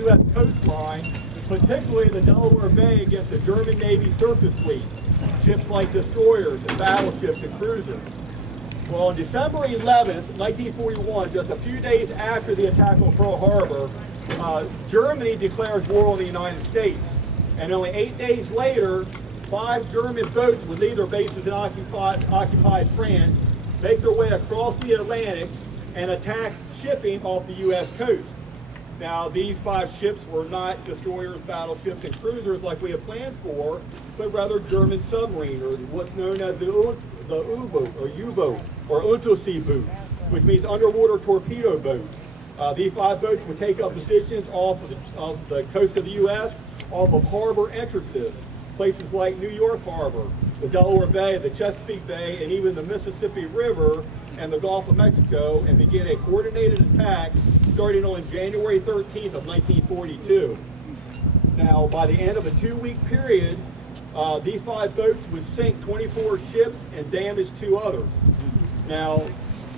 U.S. coastline, particularly in the Delaware Bay, against the German Navy surface fleet, ships like destroyers and battleships and cruisers. Well, on December 11th, 1941, just a few days after the attack on Pearl Harbor, Germany declares war on the United States. And only 8 days later, 5 German boats would leave their bases in occupied France, make their way across the Atlantic, and attack shipping off the U.S. coast. Now, these 5 ships were not destroyers, battleships, and cruisers like we had planned for, but rather German submarine, or what's known as the U-boat, or U-boat, or Unterseeboot, which means underwater torpedo boat. These 5 boats would take up positions off of the coast of the U.S., off of harbor entrances, places like New York Harbor, the Delaware Bay, the Chesapeake Bay, and even the Mississippi River and the Gulf of Mexico, and begin a coordinated attack starting on January 13th of 1942. Now, by the end of a 2-week period, these 5 boats would sink 24 ships and damage 2 others. Now,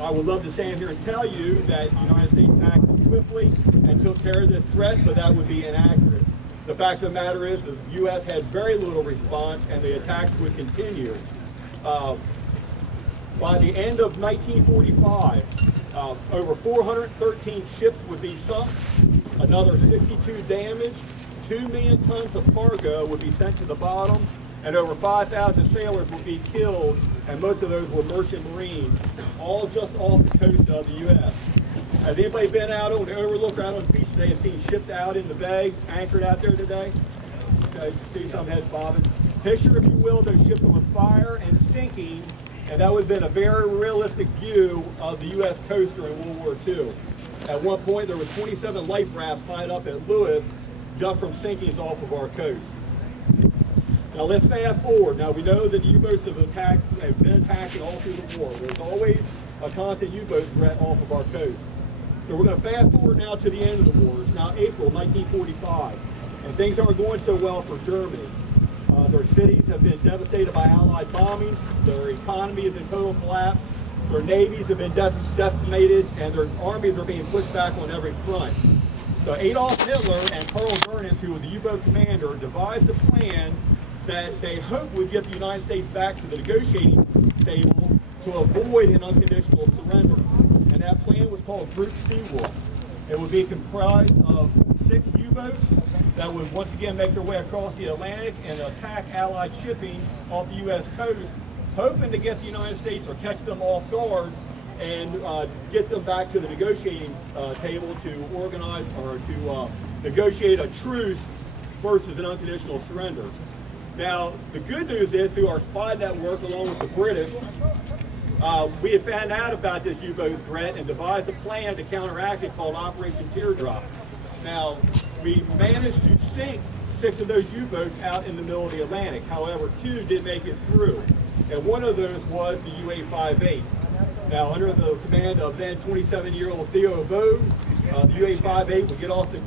I would love to stand here and tell you that the United States acted swiftly and took care of this threat, but that would be inaccurate. The fact of the matter is the U.S. had very little response, and the attacks would continue. By the end of 1945, over 413 ships would be sunk, another 62 damaged, 2 million tons of cargo would be sent to the bottom, and over 5,000 sailors would be killed, and most of those were merchant marines, all just off the coast of the U.S. Has anybody been out on the overlook or out on the beach today and seen ships out in the bay, anchored out there today? Okay, see some heads bobbing. Picture, if you will, those ships on fire and sinking, and that would have been a very realistic view of the U.S. coast during World War II. At one point, there was 27 life rafts tied up at Lewis just from sinkings off of our coast. Now let's fast forward. Now we know that U-boats have been attacking all through the war. There's always a constant U-boat threat off of our coast. So we're going to fast forward now to the end of the war. It's now April 1945, and things aren't going so well for Germany. Their cities have been devastated by Allied bombings. Their economy is in total collapse. Their navies have been decimated, and their armies are being pushed back on every front. So Adolf Hitler and Karl Dönitz, who was the U-boat commander, devised a plan that they hoped would get the United States back to the negotiating table to avoid an unconditional surrender. And that plan was called Group Seawolf. It would be comprised of 6 U-boats that would once again make their way across the Atlantic and attack Allied shipping off the U.S. coast, hoping to get the United States or catch them off guard and get them back to the negotiating table to organize or to negotiate a truce versus an unconditional surrender. Now, the good news is, through our spy network along with the British, we had found out about this U-boat threat and devised a plan to counteract it called Operation Teardrop. Now, we managed to sink 6 of those U-boats out in the middle of the Atlantic. However, 2 did make it through, and one of those was the U-858. Now, under the command of then 27-year-old Theo Bode, the U-858 would get off the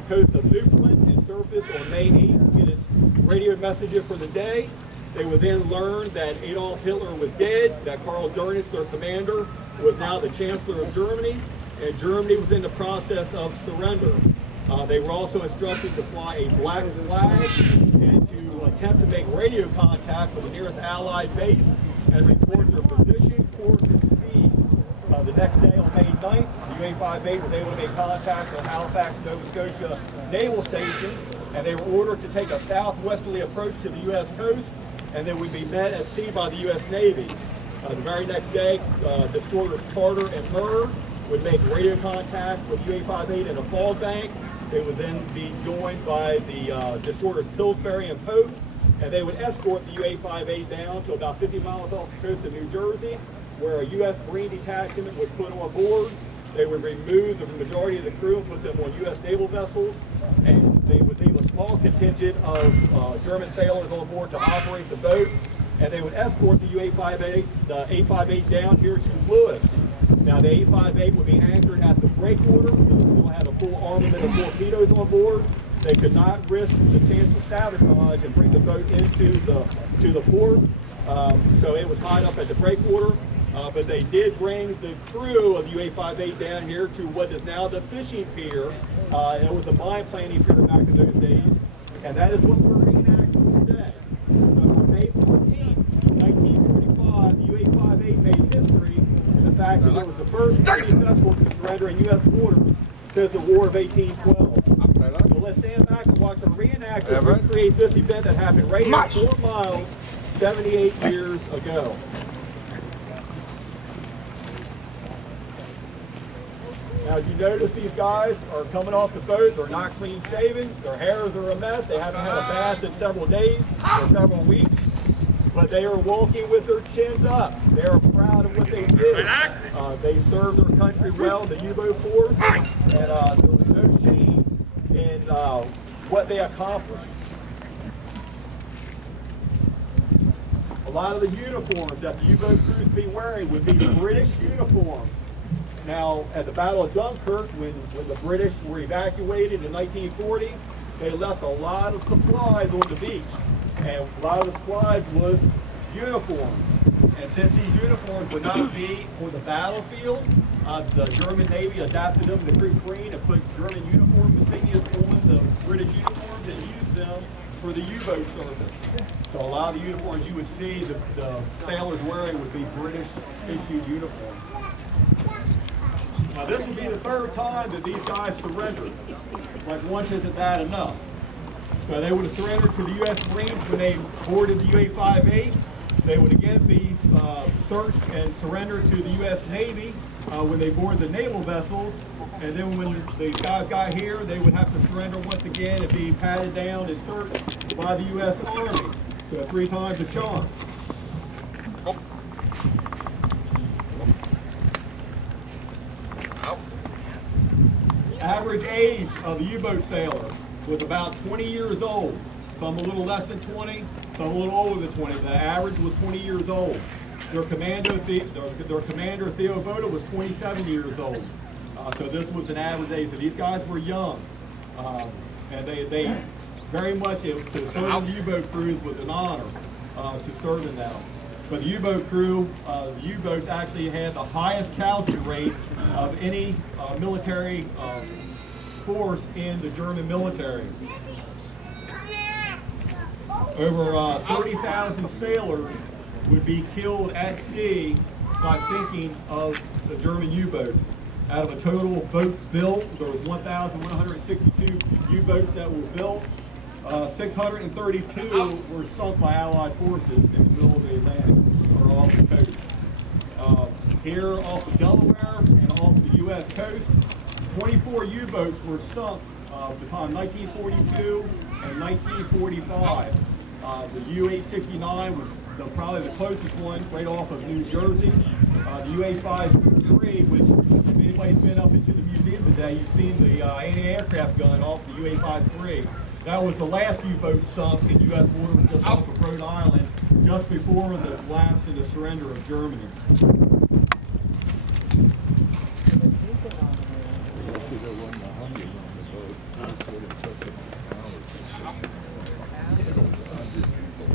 coast of Newfoundland and surface on May 8th, get its radio messages for the day. They would then learn that Adolf Hitler was dead, that Karl Dönitz, their commander, was now the Chancellor of Germany, and Germany was in the process of surrender. They were also instructed to fly a black flag and to attempt to make radio contact with the nearest Allied base and report their position, course, and speed. The next day, on May 9th, the U-858 was able to make contact on Halifax, Nova Scotia Naval Station, and they were ordered to take a southwesterly approach to the U.S. coast, and they would be met at sea by the U.S. Navy. The very next day, destroyers Carter and Murr would make radio contact with U-858 in a fog bank. They would then be joined by the destroyers Pillsbury and Pope, and they would escort the U-858 down to about 50 miles off the coast of New Jersey, where a U.S. Marine detachment was put on board. They would remove the majority of the crew and put them on U.S. naval vessels, and they would leave a small contingent of German sailors on board to operate the boat, and they would escort the U-858 down here to Lewis. Now, the 858 would be anchored at the breakwater because it still had a full armament of torpedoes on board. They could not risk the chance of sabotage and bring the boat into the port. So it was tied up at the breakwater. but they did bring the crew of U-858 down here to what is now the fishing pier. It was a mine planting pier back in those days, and that is what we're reenacting today. So on May 14th, 1945, the U-858 made history in the fact that it was the first British vessel to surrender in U.S. waters since the War of 1812. So let's stand back and watch our reenactors recreate this event that happened right here 4 miles 78 years ago. Now, as you notice, these guys are coming off the boat. They're not clean shaven. Their hairs are a mess. They haven't had a bath in several days or several weeks. But they are walking with their chins up. They are proud of what they did. They served their country well, the U-boat force, and there was no shame in what they accomplished. A lot of the uniforms that the U-boat crews would be wearing would be British uniforms. Now, at the Battle of Dunkirk, when the British were evacuated in 1940, they left a lot of supplies on the beach. And a lot of the supplies was uniforms. And since these uniforms would not be on the battlefield, the German Navy adapted them to creek green and put German uniform insignias on the British uniforms and used them for the U-boat service. So a lot of the uniforms you would see the sailors wearing would be British issued uniforms. Now this will be the 3rd time that these guys surrendered. Like once isn't that enough. So they would have surrendered to the U.S. Marines when they boarded the U-858. They would again be searched and surrendered to the U.S. Navy when they boarded the naval vessels. And then when the guys got here, they would have to surrender once again and be patted down and searched by the U.S. Army. So 3 times the charm. Average age of the U-boat sailor was about 20 years old. Some a little less than 20, some a little older than 20. The average was 20 years old. Their commander, Theo Voda, was 27 years old. So this was an average age. So these guys were young. And they very much, to serve the U-boat crews was an honor to serve in them. But the U-boat crew, the U-boats actually had the highest casualty rate of any military force in the German military. Over 30,000 sailors would be killed at sea by sinking of the German U-boats. Out of a total of boats built, there was 1,162 U-boats that were built. 632 were sunk by Allied forces in the middle of the Atlantic or off the coast. Here off of Delaware and off the U.S. coast, 24 U-boats were sunk between 1942 and 1945. The U-859 was probably the closest one, right off of New Jersey. The U-853, which if anybody's been up into the museum today, you've seen the anti-aircraft gun off the U-853. That was the last U-boat sunk in U.S. waters just off of Rhode Island, just before the collapse and the surrender of Germany.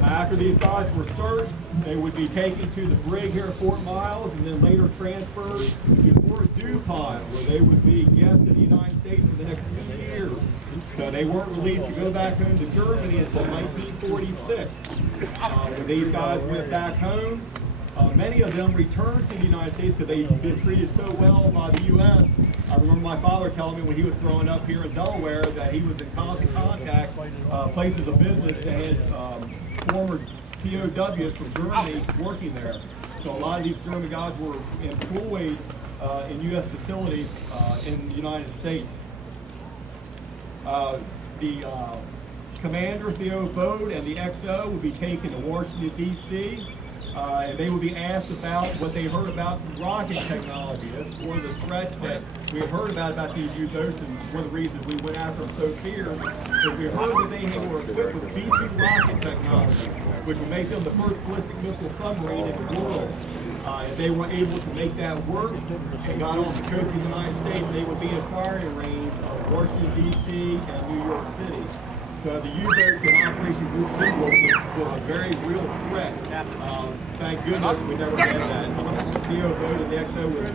After these guys were searched, they would be taken to the brig here at Fort Miles and then later transferred to Fort DuPont, where they would be guests of the United States for the next 2 years. So they weren't released to go back home to Germany until 1946. When these guys went back home, many of them returned to the United States because they'd been treated so well by the U.S. I remember my father telling me when he was growing up here in Delaware that he was in constant contact, places of business that had former POWs from Germany working there. So a lot of these German guys were employed in U.S. facilities in the United States. The commander, Theo Bode, and the XO would be taken to Washington, D.C., and they would be asked about what they heard about rocket technology. That's one of the threats that we heard about these U-boats, and one of the reasons we went after them so fierce is we heard that they were equipped with B-2 rocket technology, which would make them the first ballistic missile submarine in the world. If they were able to make that work and got on the coast of the United States, they would be in firing range of Washington, D.C. and New York City. So the U-boats in Operation Seawolf were a very real threat. Thank goodness we never had that. The PO boat and the XO was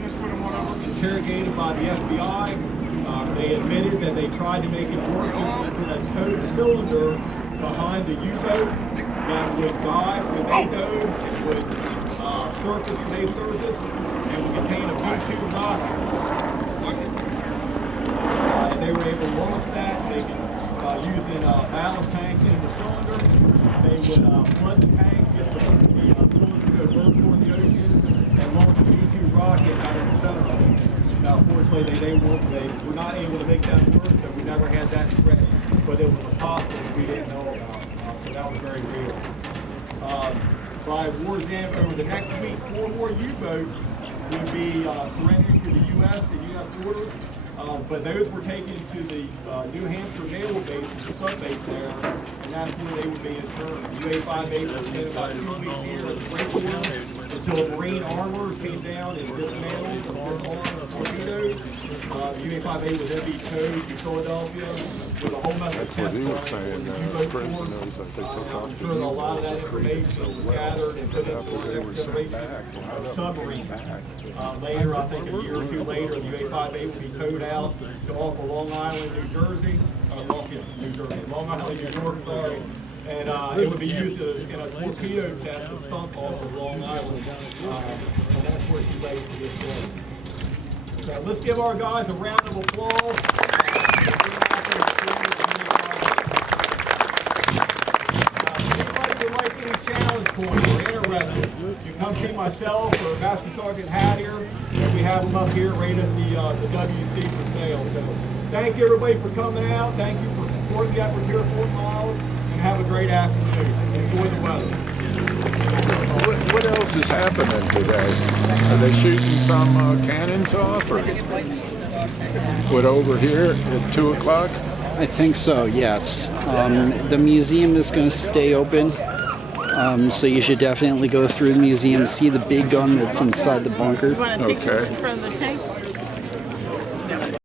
interrogated by the FBI. They admitted that they tried to make it work in a towed cylinder behind the U-boat that would dive when they dove and would surface when they surfaced and would contain a B2 rocket. And they were able to launch that. They could using a ballast tank in the cylinder. They would flood the tank, get the cylinder to go vertical in the ocean, and launch a B2 rocket out of the center of it. Now, unfortunately, they were not able to make that work, so we never had that threat. But it was a possibility we didn't know about. So that was very real. By war's end, over the next week, 4 more U-boats would be surrendering to the U.S. and U.S. borders. But those were taken to the New Hampshire naval base, the sub-base there, and that's where they would be interned. U-858 was spent about 2 weeks here at the breakdown until the Marine armor came down and dismantled or disarmed the torpedoes. The U-858 would then be towed to Philadelphia with a whole method of test flight for the U-boat force. I'm sure that a lot of that information was gathered and put into the next generation of submarine. Later, I think a year or two later, the U-858 would be towed out to off of Long Island, New Jersey, Long Island, New York, sorry, and it would be used in a torpedo test that sunk off of Long Island, and that's where she lays to this day. So let's give our guys a round of applause. Anybody would like any challenge points or interested, you come see myself or Master Sergeant Hat here, and we have them up here right at the WC for sale. So thank you everybody for coming out. Thank you for supporting the effort here at Fort Miles, and have a great afternoon. Enjoy the weather. What else is happening today? Are they shooting some cannons off, or what over here at 2 o'clock? I think so, yes. The museum is going to stay open, so you should definitely go through the museum, see the big gun that's inside the bunker. Okay. From the tank?